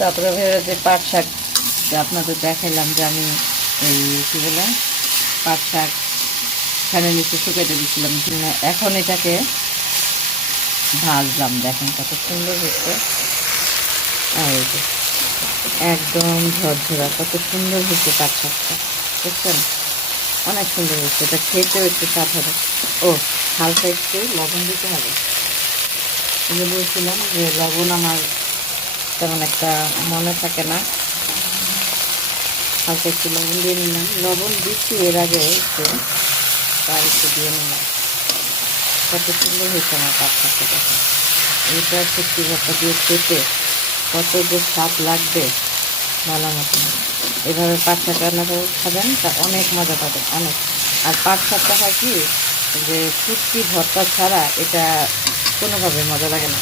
তারপরে ভেবে যে পাট শাক আপনাদের দেখাইলাম যে আমি এই কী বলে পাট শাক ফ্যানের নিচে শুকাইতে দিচ্ছিলাম, এখন এটাকে ভাজলাম। দেখেন কত সুন্দর হচ্ছে, আর এই যে একদম ঝরঝরা, কত সুন্দর হচ্ছে পাট শাকটা, বুঝছেন? অনেক সুন্দর হচ্ছে, এটা খেতেও একটু স্বাদ হবে। ও হালকা একটু লবণ দিতে হবে। আমি বলছিলাম যে লবণ আমার তেমন একটা মনে থাকে না, হালকা একটু লবণ দিয়ে নিলাম। লবণ দিচ্ছি এর আগে একটু, তার একটু দিয়ে নিলাম। কত সুন্দর হয়েছে আমার পাট শাকটা, দেখেন। এটা সত্যি ভর্তা দিয়ে খেতে কত যে স্বাদ লাগবে বলার মতো না। এভাবে পাট শাক রান্না করে খাবেন, তা অনেক মজা পাবেন, অনেক। আর পাট শাকটা হয় কি, যে শুটকি ভর্তা ছাড়া এটা কোনোভাবে মজা লাগে না।